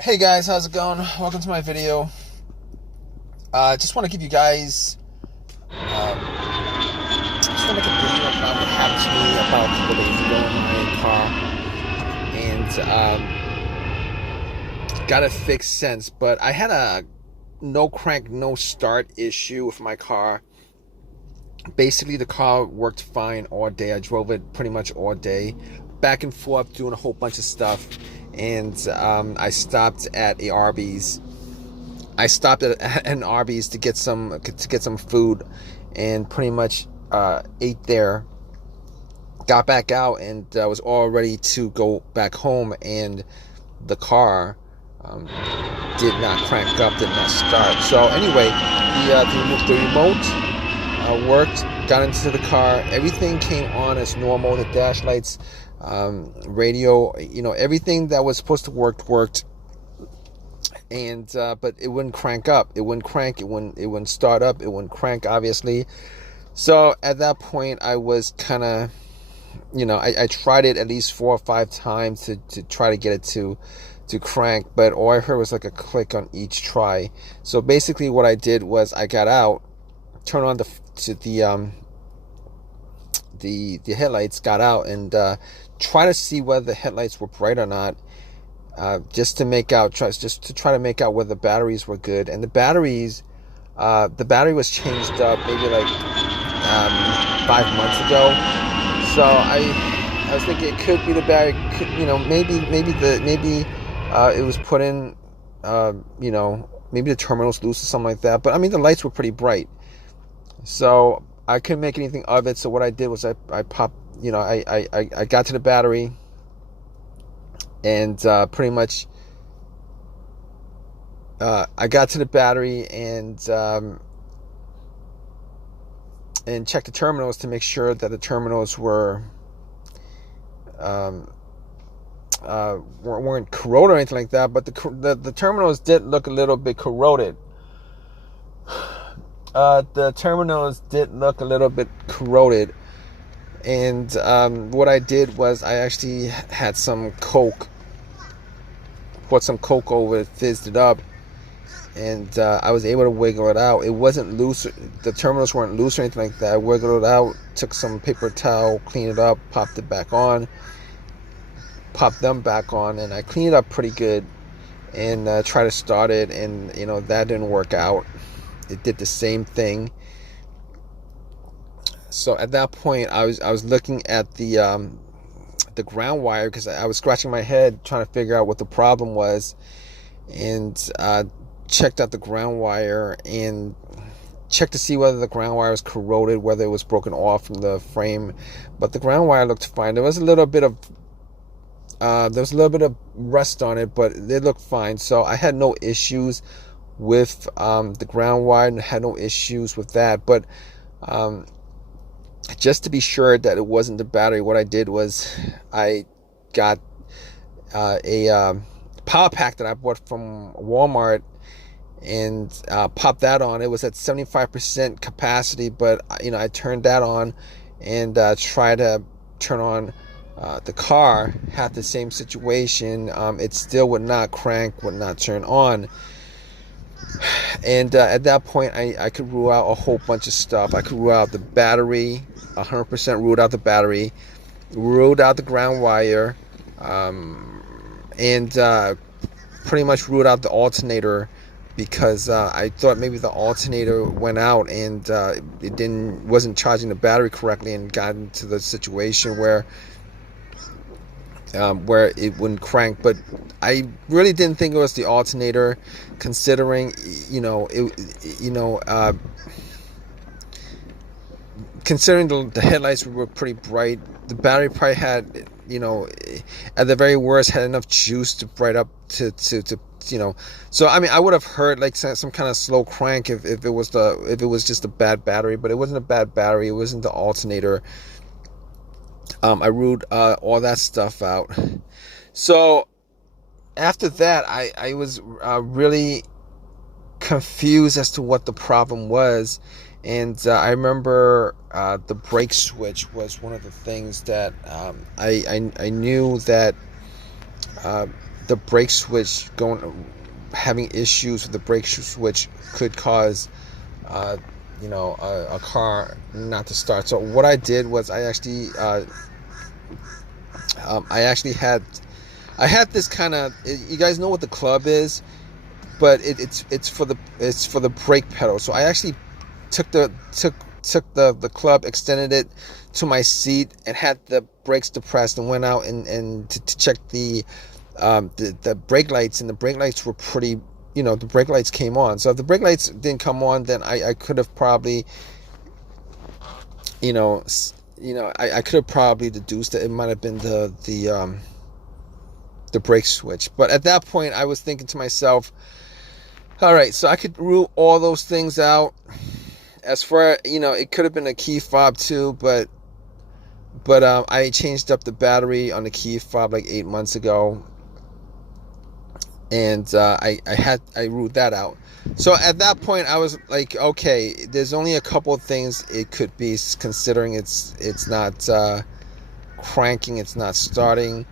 Hey guys, how's it going? Welcome to my video. Just want to give you guys, just want to make a video about what happened to me about a couple days ago in my car, and got it fixed since. But I had a no crank, no start issue with my car. Basically, the car worked fine all day. I drove it pretty much all day, back and forth, doing a whole bunch of stuff, and I stopped at a Arby's. I stopped at an Arby's to get some food, and pretty much ate there. Got back out and was all ready to go back home, and the car did not crank up, did not start. So anyway, the remote worked. Got into the car. Everything came on as normal. The dash lights, radio, everything that was supposed to worked. And but it wouldn't crank up. It wouldn't crank. It wouldn't start up. It wouldn't crank, obviously. So at that point, I was kind of, I tried it at least 4 or 5 times to try to get it to crank, but all I heard was like a click on each try. So basically, what I did was I got out, turned on the headlights, got out, and try to see whether the headlights were bright or not. Just to try to make out whether the batteries were good. And the battery was changed up maybe like 5 months ago. So I was thinking it could be the battery. Maybe it was put in. Maybe the terminal's loose or something like that. But I mean, the lights were pretty bright, so I couldn't make anything of it. So what I did was I popped. I got to the battery. And pretty much, I got to the battery and checked the terminals to make sure that the terminals weren't corroded or anything like that. But the terminals did look a little bit corroded. And what I did was I actually had some Coke. Poured some Coke over it, fizzed it up, and I was able to wiggle it out. It wasn't loose. The terminals weren't loose or anything like that. I wiggled it out, took some paper towel, cleaned it up, popped them back on, and I cleaned it up pretty good, and tried to start it, and that didn't work out. It did the same thing. So at that point, I was looking at the ground wire, because I was scratching my head trying to figure out what the problem was, and checked out the ground wire and checked to see whether the ground wire was corroded, whether it was broken off from the frame. But the ground wire looked fine. There was a little bit of rust on it, but it looked fine. So I had no issues with the ground wire, and had no issues with that. But just to be sure that it wasn't the battery, what I did was I got a power pack that I bought from Walmart, and popped that on. It was at 75% capacity, but I turned that on and tried to turn on the car. Had the same situation. It still would not crank, would not turn on. And at that point, I could rule out a whole bunch of stuff. I could rule out the battery, 100% ruled out the battery, ruled out the ground wire, and pretty much ruled out the alternator, because I thought maybe the alternator went out and it wasn't charging the battery correctly, and got into the situation where it wouldn't crank. But I really didn't think it was the alternator, considering considering the headlights were pretty bright. The battery probably had, at the very worst, had enough juice to bright up to. So I mean, I would have heard like some kind of slow crank if it was just a bad battery. But it wasn't a bad battery. It wasn't the alternator. I ruled all that stuff out. So after that, I was really confused as to what the problem was. And I remember the brake switch was one of the things that I knew that the brake switch having issues with the brake switch could cause a car not to start. So what I did was I actually had this kind of, you guys know what the club is, but it's for the brake pedal. So I actually took the club, extended it to my seat, and had the brakes depressed, and went out and to check the brake lights, and the brake lights were pretty, the brake lights came on. So if the brake lights didn't come on, then I could have probably, I could have probably deduced that it might have been the brake switch. But at that point, I was thinking to myself, all right, so I could rule all those things out. As far, it could have been a key fob too, but I changed up the battery on the key fob like 8 months ago, and I ruled that out. So at that point, I was like, okay, there's only a couple of things it could be, considering it's not cranking, it's not starting.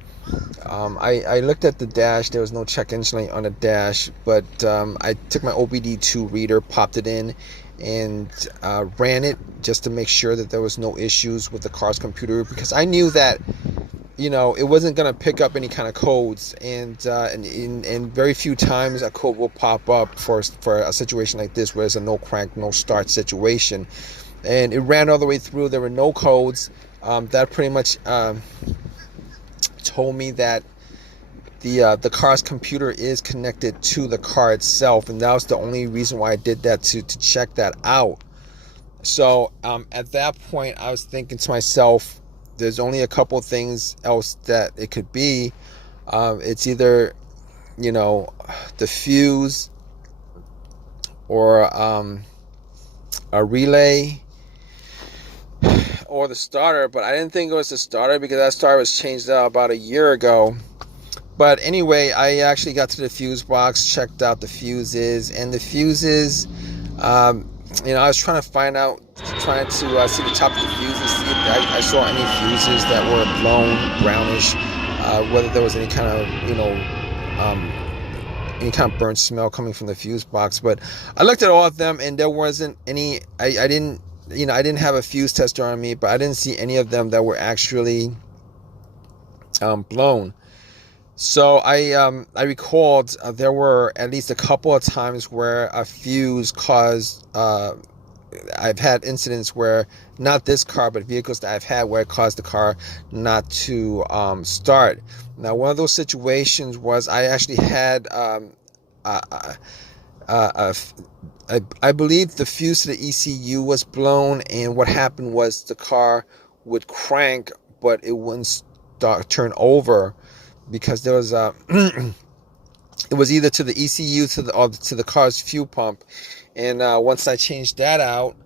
I looked at the dash. There was no check engine light on the dash, but I took my OBD2 reader, popped it in, and ran it just to make sure that there was no issues with the car's computer, because I knew that it wasn't going to pick up any kind of codes, and very few times a code will pop up for a situation like this, where it's a no crank, no start situation. And it ran all the way through. There were no codes. That pretty much told me that the car's computer is connected to the car itself, and that was the only reason why I did that, to check that out. So at that point, I was thinking to myself, there's only a couple things else that it could be. It's either the fuse, or a relay, or the starter. But I didn't think it was the starter, because that starter was changed out about a year ago. But anyway, I actually got to the fuse box, checked out the fuses, and the fuses, I was trying to see the top of the fuses, see if I saw any fuses that were blown, brownish, whether there was any kind of burnt smell coming from the fuse box. But I looked at all of them, and there wasn't any. I didn't have a fuse tester on me, but I didn't see any of them that were actually blown. So I recalled there were at least a couple of times where a fuse caused. I've had incidents where, not this car, but vehicles that I've had, where it caused the car not to start. Now, one of those situations was I actually had I believe the fuse to the ECU was blown, and what happened was the car would crank, but it wouldn't turn over, because there was it was either to the ECU or to the car's fuel pump. And once I changed that out,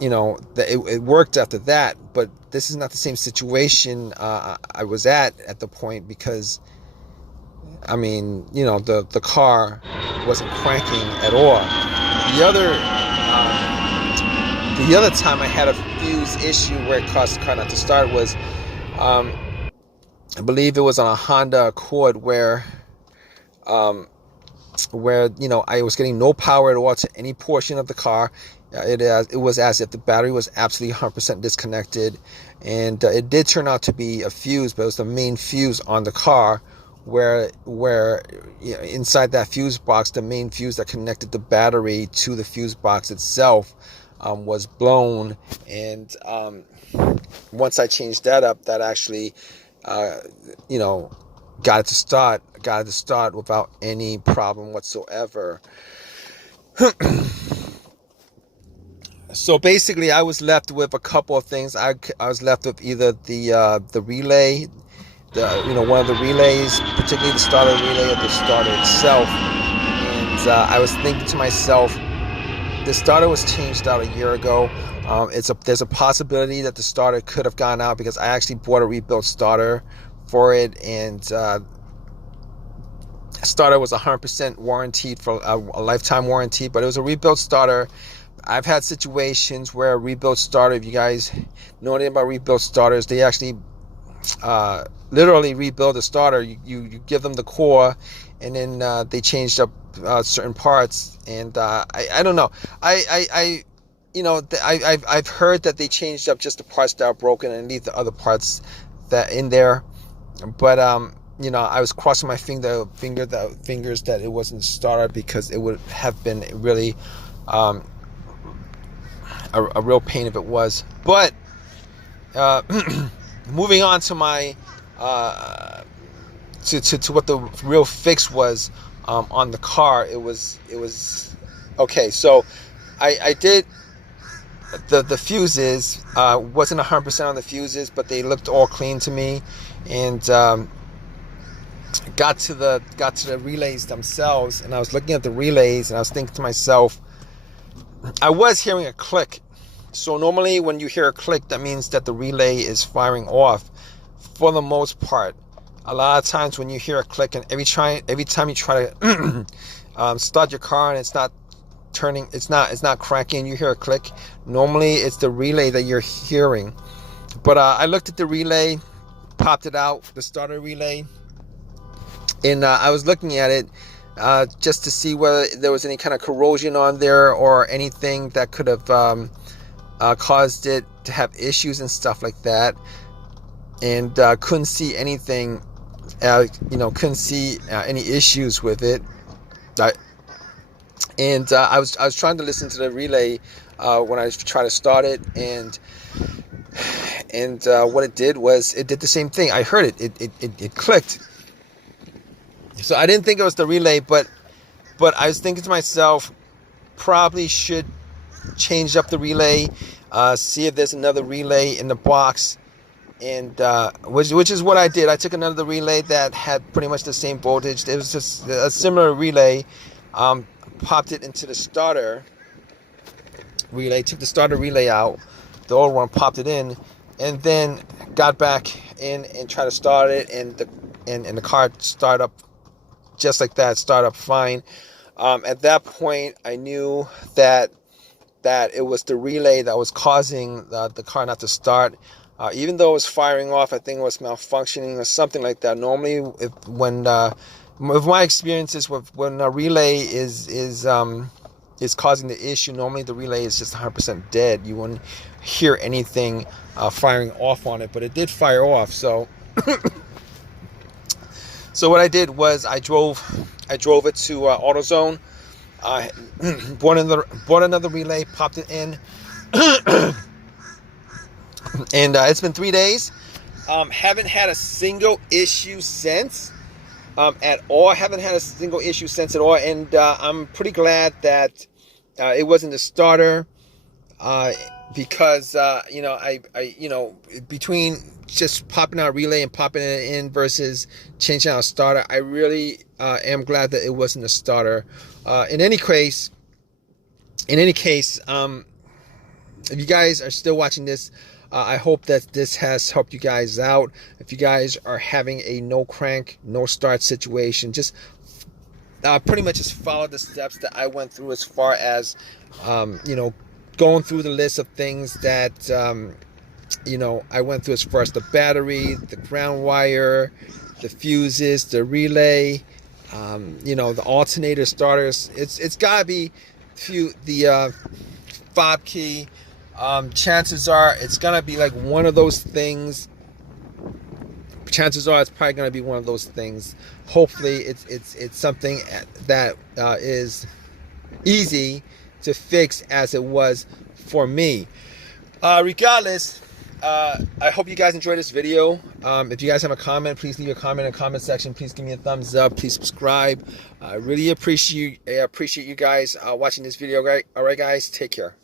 it worked after that. But this is not the same situation I was at the point, because the car wasn't cranking at all. The other time I had a fuse issue where it caused the car not to start was, I believe it was on a Honda Accord, where I was getting no power at all to any portion of the car. It was as if the battery was absolutely 100% disconnected, and it did turn out to be a fuse, but it was the main fuse on the car, where inside that fuse box, the main fuse that connected the battery to the fuse box itself was blown. And once I changed that up, that actually got it to start without any problem whatsoever. So basically, I was left with a couple of things. I was left with either the relay, one of the relays, particularly the starter relay, or the starter itself. And I was thinking to myself, the starter was changed out a year ago. There's a possibility that the starter could have gone out, because I actually bought a rebuilt starter for it, and starter was 100% warranted for a lifetime warranty, but it was a rebuilt starter. I've had situations where a rebuilt starter, if you guys know anything about rebuilt starters, they actually literally rebuild the starter. You give them the core, and then they changed up certain parts. And I don't know. I you know, I've heard that they changed up just the parts that are broken and leave the other parts that in there. But you know, I was crossing my fingers that it wasn't the starter, because it would have been really a real pain if it was. But moving on to my to what the real fix was on the car. It was okay. So I did the fuses. Wasn't 100% on the fuses, but they looked all clean to me. And got to the relays themselves, and I was looking at the relays, and I was thinking to myself, I was hearing a click. So normally when you hear a click, that means that the relay is firing off. For the most part, a lot of times when you hear a click, and every time you try to start your car and it's not turning, it's not cranking, you hear a click, normally it's the relay that you're hearing. But I looked at the relay, popped it out, the starter relay, and I was looking at it just to see whether there was any kind of corrosion on there or anything that could have caused it to have issues and stuff like that. And couldn't see anything, couldn't see any issues with it. I was trying to listen to the relay when I was trying to start it, and what it did was it did the same thing. I heard it. It clicked. So I didn't think it was the relay, but I was thinking to myself, probably should change up the relay, see if there's another relay in the box, and which is what I did. I took another relay that had pretty much the same voltage. It was just a similar relay. Popped it into the starter relay, took the starter relay out, the old one, popped it in, and then got back in and tried to start it, and the car started up just like that, started up fine. At that point, I knew that it was the relay that was causing the car not to start. Even though it was firing off, I think it was malfunctioning or something like that. Normally, with my experiences, when a relay is causing the issue, normally the relay is just 100% dead. You wouldn't hear anything firing off on it, but it did fire off. So, so what I did was I drove it to AutoZone. Bought another relay, popped it in, and it's been 3 days. Haven't had a single issue since. At all. Haven't had a single issue since at all, and I'm pretty glad that it wasn't the starter, because I between just popping out a relay and popping it in versus changing out a starter, I really am glad that it wasn't the starter. In any case, if you guys are still watching this, I hope that this has helped you guys out. If you guys are having a no crank, no start situation, just pretty much just follow the steps that I went through, as far as going through the list of things that I went through, as far as the battery, the ground wire, the fuses, the relay, the alternator starters. It's gotta be the fob key. Chances are it's gonna be like one of those things. Chances are it's probably gonna be one of those things. Hopefully it's something that is easy to fix, as it was for me. Regardless, I hope you guys enjoyed this video. If you guys have a comment, please leave a comment in the comment section. Please give me a thumbs up. Please subscribe. I really appreciate you guys watching this video. All right, guys, take care.